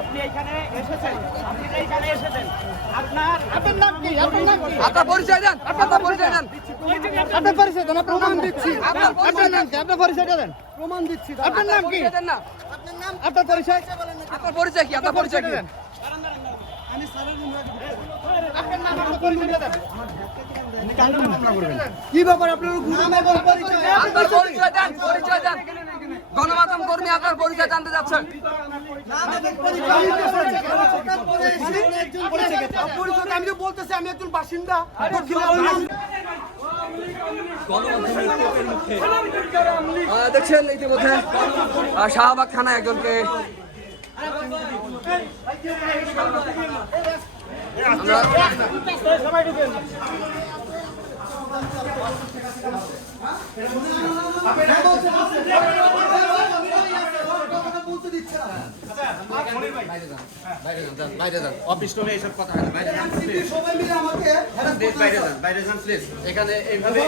আপনি এখানে এসেছেন, আপনার নাম কি? আপনার পরিচয় দেন, আপনার পরিচয় দেন, আপনার পরিচয় দেন, প্রমাণ দিচ্ছি। আপনার নাম কি? আপনার পরিচয় দেন, প্রমাণ দিচ্ছি। আপনার নাম কি? আপনার পরিচয়, আপনার পরিচয় কি? আপনার পরিচয় কি? কি ব্যাপার আপনার? আপনার পরিচয় দেন, পরিচয় দেন। গণমাধ্যম কর্মী আপনার পরিচয় জানতে যাচ্ছেন। আমি তো বলতেছি আমি একজন বাসিন্দা। দেখছেন ইতিমধ্যে শাহবাগ থানায় একজনকে অফিস রুমে এইসব কথা হয় না, বাইরে যান প্লিজ। এখানে এইভাবে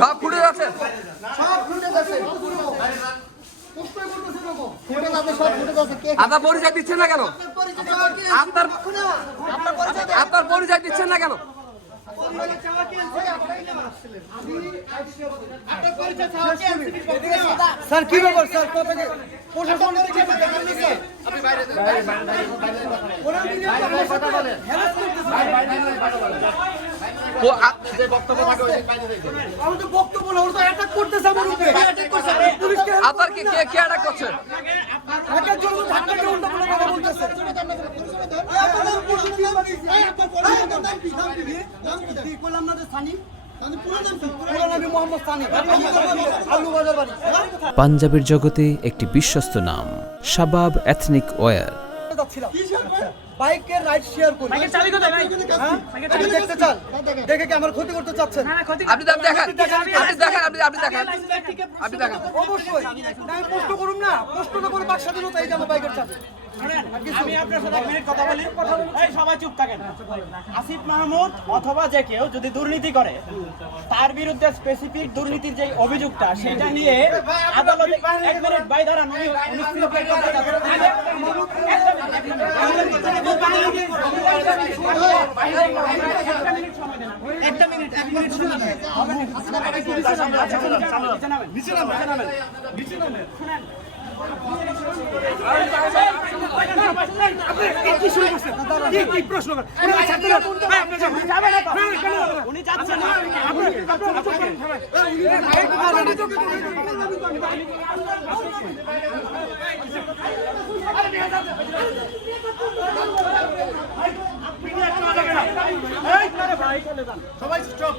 সব ফুটে যাচ্ছে। আপনার পরিচয় দিচ্ছেন না কেন? আপনার পরিচয় দিচ্ছেন না কেন? স্যার কি ব্যাপার স্যার? আপনার কে অ্যাটাক করছে? পাঞ্জাবের জগতে একটি বিশ্বস্ত নাম শাবাব এথনিক ওয়্যার। বাইকের রাইড শেয়ার করি। বাইকের চাবি কোথায় ভাই? আপনি দেখতে চান? দেখে কি আমার ক্ষতি করতে চাচ্ছেন? আপনি দেখেন, আপনি দেখেন। অবশ্যই আমি প্রশ্ন করুন না, প্রশ্নটা করে বাক স্বাধীনতা। এই যে আমার বাইকের চাবি। আমি আপনার সাথে 1 মিনিট কথা বলি। এই সবাই চুপ থাকেন। আসিফ মাহমুদ অথবা যে কেউ যদি দুর্নীতি করে, তার বিরুদ্ধে স্পেসিফিক দুর্নীতির যে অভিযোগটা সেটা নিয়ে আদালতে 1 মিনিট বাই দাঁড়ান। একটা মিনিট শুনুন। উনি যাচ্ছেন না। সবাই স্টপ।